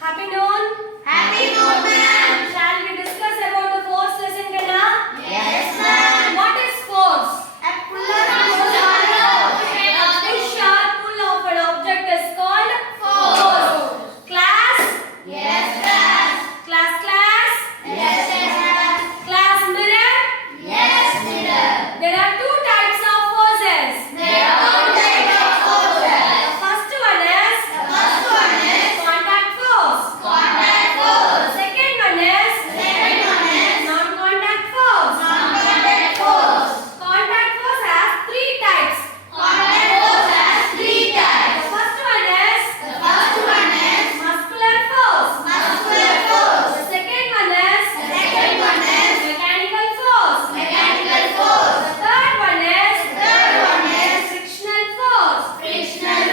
Happy noon. Happy noon, ma'am. Shall we discuss about the force lesson, Kanna? Yes, ma'am. What is force? A pull or push on an object. A push or pull of an object is called Force. Class? Yes, ma'am. Class? Yes, ma'am. Class mirror? Yes, mirror. There are two types of forces. There are two types of forces. The first one is The first one is contact force. contact force. The second one is The second one is non-contact force. non-contact force. Contact force has three types. Contact force has three The types. first one is The first one is muscular force. muscular force. The second one is The second one is mechanical force. mechanical force. The third one is Frictional force.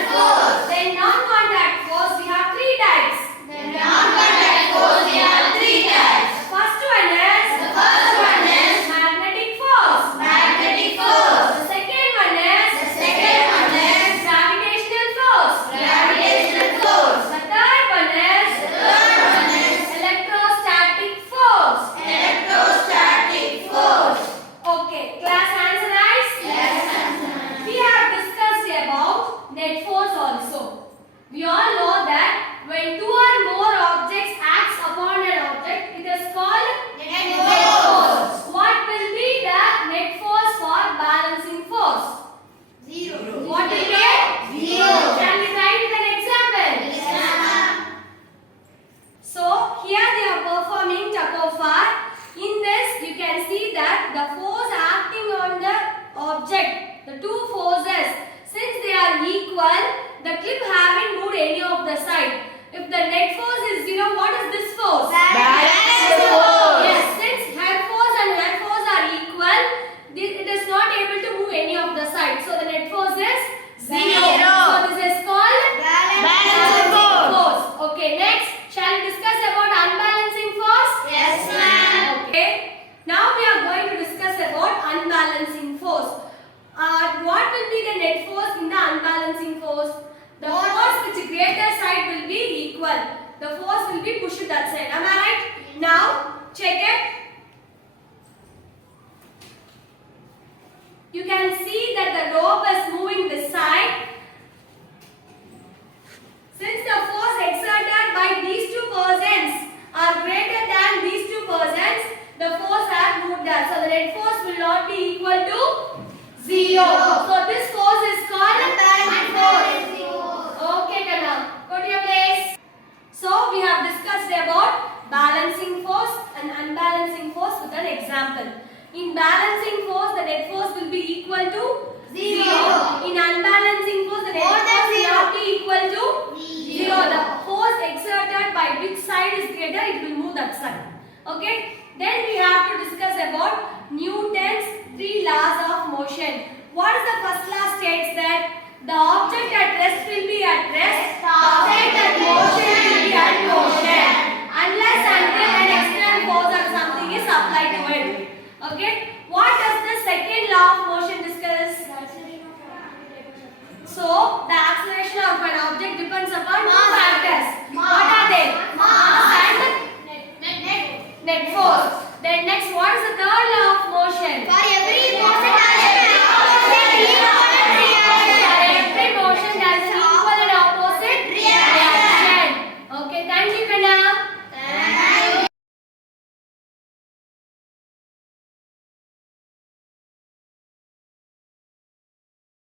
force. Then non-contact force we have three types. The non-contact force we have three types. The first one is The first one is magnetic force. magnetic force. The second one is The second one is gravitational force. gravitational force. The third one is The third one is electrostatic force. electrostatic force. Okay, class answer is? Yes, ma'am. We have discussed about net force also. We all know that when two or more objects acts upon an object, it is called Net force. What will be the net force for balancing force? Zero. What will be? Zero. Can we try with an example? Yes, ma'am. So here they are performing tug of war. In this you can see that the force acting on the object, the two forces, since they are equal, the clip haven't moved any of the side. If the net force is zero, what is this force? Balancing force. Yes, since head force and head force are equal, it is not able to move any of the side. So the net force is zero. Zero. So this is called Balancing force. Okay, next, shall we discuss about unbalancing force? Yes, ma'am. Okay. Now we are going to discuss about unbalancing force. What will be the net force in the unbalancing force? The force which greater side will be equal. The force will be pushed that side. Am I right? Now check it. You can see that the rope is moving this side. Since the force exerted by these two persons are greater than these two persons, the force has moved there. So the net force will not be equal to zero. So this force is called unbalancing force. Okay, Kanna. Go to your place. So we have discussed about balancing force and unbalancing force with an example. In balancing force, the net force will be equal to Zero. In unbalancing force, the net More than force will zero. not be equal to Zero. The force exerted by which side is greater, it will move that side. Okay. Then we have to discuss about Newton's 3 laws of motion. What is the first law states that the object at rest will be at rest, the object at motion will be at motion, unless until an external force or something is applied to it. Okay. What does the second law of motion discuss? So